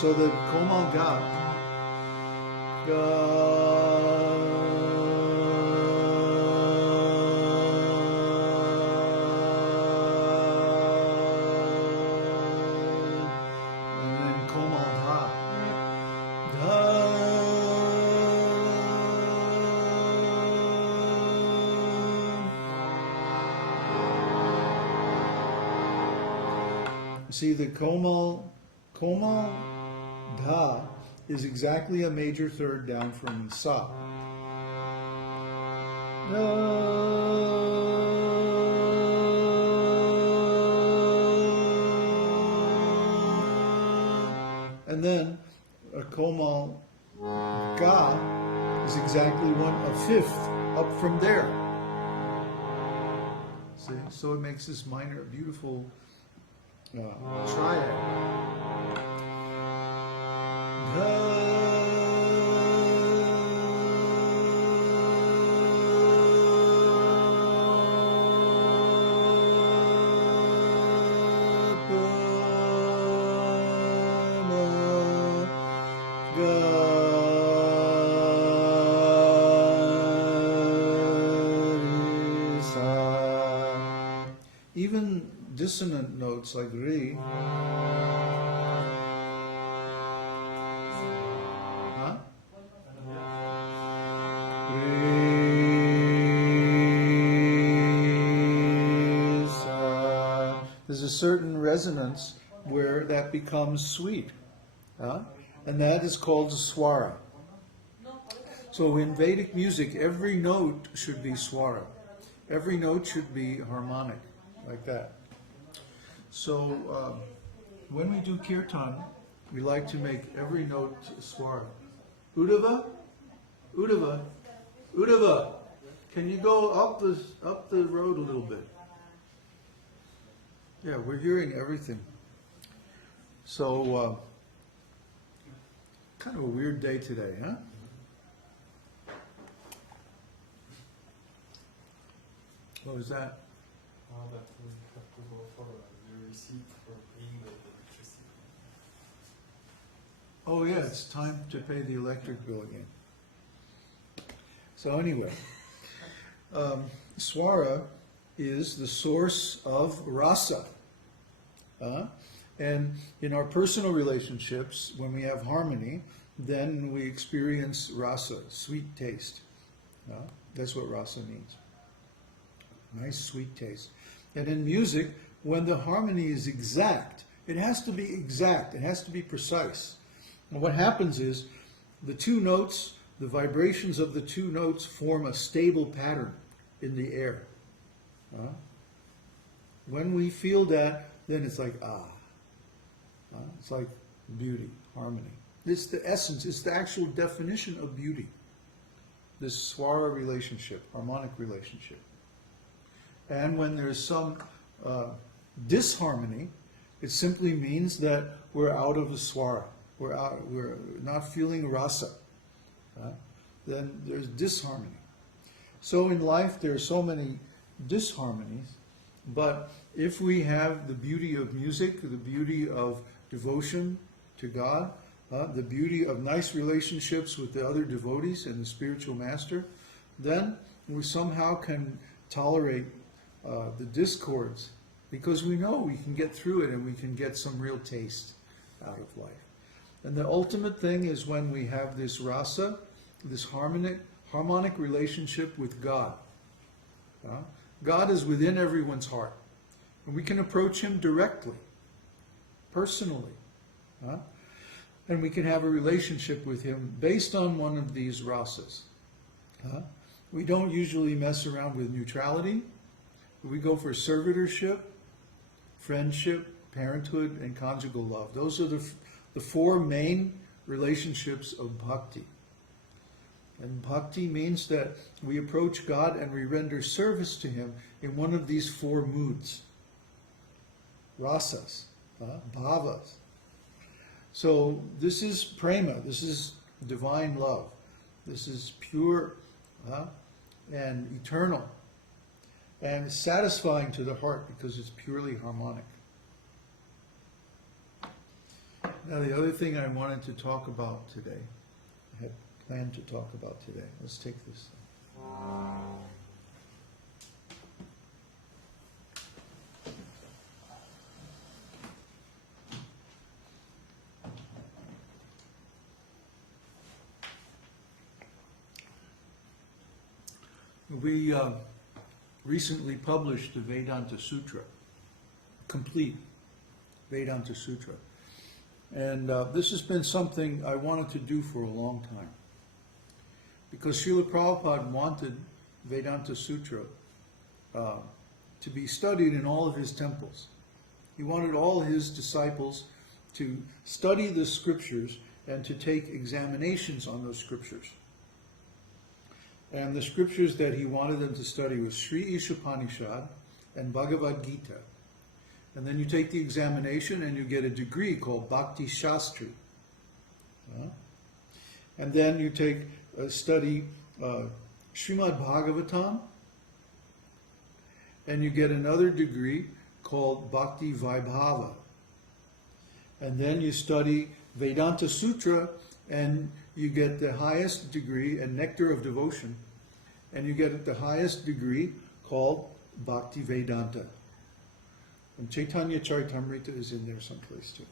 So the komal ga, and then komal dha, See, the komal dha is exactly a major third down from sa. And then a komal ga is exactly a fifth up from there. See, so it makes this minor, beautiful triad. Even dissonant notes like re, there's a certain resonance where that becomes sweet, and that is called swara. So in Vedic music, every note should be swara. Every note should be harmonic, like that. So when we do kirtan, we like to make every note swara. Uddhava, Uddhava, Uddhava. Can you go up the road a little bit? Yeah, we're hearing everything. So kind of a weird day today, huh? What was that? That we have to go for the receipt for paying the electricity. Oh yeah, it's time to pay the electric bill again. So anyway, swara is the source of rasa. And in our personal relationships, when we have harmony, then we experience rasa, sweet taste. That's what rasa means. Nice sweet taste. And in music, when the harmony is exact, it has to be exact, it has to be precise. And what happens is, the two notes, the vibrations of the two notes form a stable pattern in the air. When we feel that, then it's like, it's like beauty, harmony. It's the essence, it's the actual definition of beauty. This swara relationship, harmonic relationship. And when there's some disharmony, it simply means that we're out of the swara. We're not feeling rasa. Then there's disharmony. So in life there are so many disharmonies, but if we have the beauty of music, the beauty of devotion to God, the beauty of nice relationships with the other devotees and the spiritual master, then we somehow can tolerate the discords, because we know we can get through it and we can get some real taste out of life. And the ultimate thing is when we have this rasa, this harmonic relationship with God. God is within everyone's heart. And we can approach Him directly, personally. And we can have a relationship with Him based on one of these rasas. We don't usually mess around with neutrality. We go for servitorship, friendship, parenthood, and conjugal love. Those are the four main relationships of bhakti. And bhakti means that we approach God and we render service to Him in one of these four moods. Rasas, bhavas. So this is prema, this is divine love. This is pure and eternal. And satisfying to the heart because it's purely harmonic. Now, the other thing I wanted to talk about today, I had planned to talk about today. Let's take this. We recently published the Vedanta Sutra, complete Vedanta Sutra. And this has been something I wanted to do for a long time. Because Srila Prabhupada wanted Vedanta Sutra to be studied in all of his temples. He wanted all his disciples to study the scriptures and to take examinations on those scriptures. And the scriptures that he wanted them to study was Sri Ishopanishad and Bhagavad Gita. And then you take the examination and you get a degree called Bhakti Shastri. And then you take study Srimad Bhagavatam, and you get another degree called Bhakti Vaibhava. And then you study Vedanta Sutra, and you get the highest degree, and Nectar of Devotion, and you get the highest degree called Bhakti Vedanta. And Chaitanya Charitamrita is in there someplace too.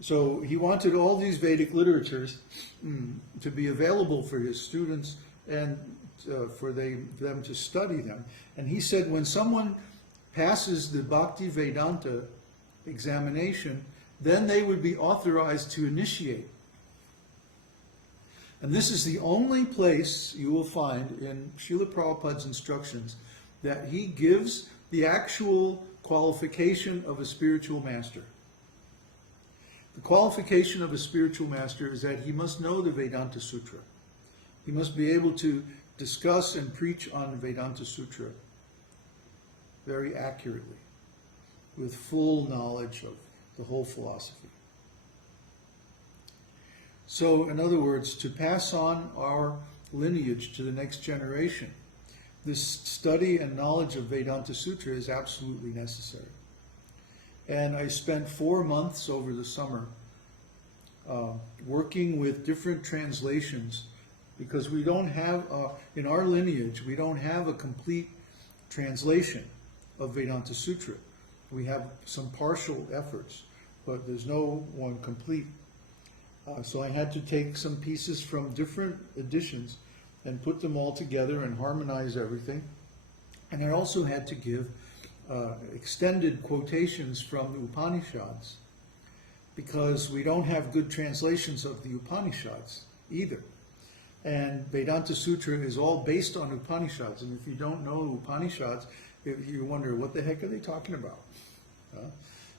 So he wanted all these Vedic literatures to be available for his students and for them to study them. And he said when someone passes the Bhakti Vedanta examination, then they would be authorized to initiate. And this is the only place you will find in Srila Prabhupada's instructions that he gives the actual qualification of a spiritual master. The qualification of a spiritual master is that he must know the Vedanta Sutra. He must be able to discuss and preach on the Vedanta Sutra very accurately, with full knowledge of the whole philosophy. So, in other words, to pass on our lineage to the next generation, this study and knowledge of Vedanta Sutra is absolutely necessary. And I spent 4 months over the summer working with different translations, because we don't have, in our lineage, we don't have a complete translation of Vedanta Sutra. We have some partial efforts, but there's no one complete. So I had to take some pieces from different editions and put them all together and harmonize everything. And I also had to give extended quotations from the Upanishads, because we don't have good translations of the Upanishads either. And Vedanta Sutra is all based on Upanishads, and if you don't know Upanishads, you wonder, what the heck are they talking about?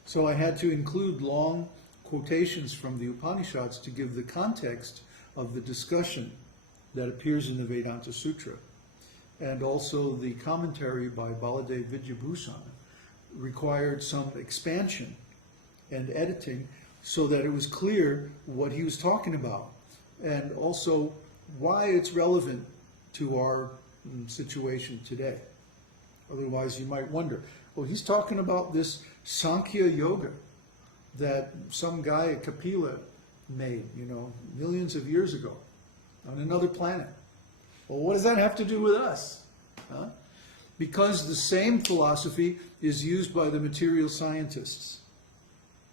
So I had to include long quotations from the Upanishads to give the context of the discussion that appears in the Vedanta Sutra. And also the commentary by Baladev Vidyabhushan required some expansion and editing so that it was clear what he was talking about, and also why it's relevant to our situation today. Otherwise you might wonder, well, he's talking about this Sankhya Yoga that some guy at Kapila made, millions of years ago on another planet. Well, what does that have to do with us? Because the same philosophy is used by the material scientists.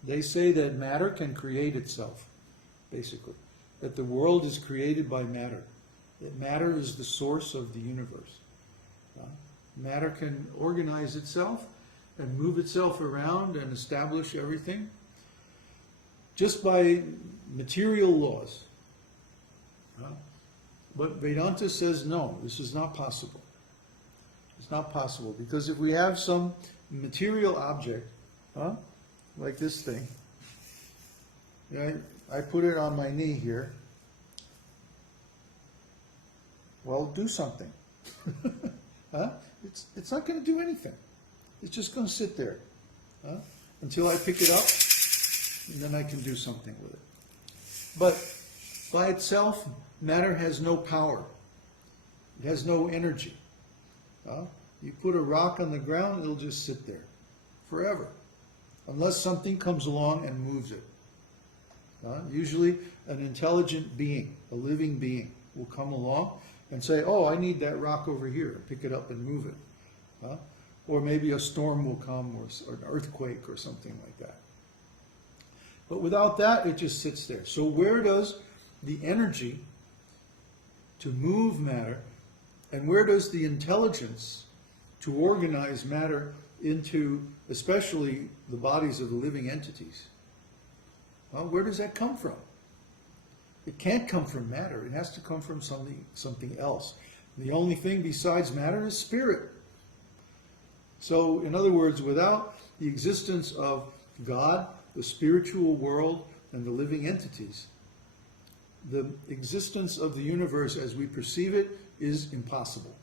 They say that matter can create itself, basically. That the world is created by matter. That matter is the source of the universe. Matter can organize itself and move itself around and establish everything just by material laws. But Vedanta says no, this is not possible. It's not possible, because if we have some material object, like this thing, I put it on my knee here, well, do something. It's not going to do anything. It's just going to sit there until I pick it up, and then I can do something with it. But by itself, matter has no power. It has no energy. You put a rock on the ground, it'll just sit there forever. unless something comes along and moves it. Usually an intelligent being, a living being, will come along and say, oh, I need that rock over here, pick it up and move it. Or maybe a storm will come, or an earthquake or something like that. But without that, it just sits there. So where does the energy to move matter, and where does the intelligence to organize matter into, especially the bodies of the living entities, well, where does that come from? It can't come from matter. It has to come from something else. The only thing besides matter is spirit. So, in other words, without the existence of God, the spiritual world, and the living entities, the existence of the universe as we perceive it is impossible.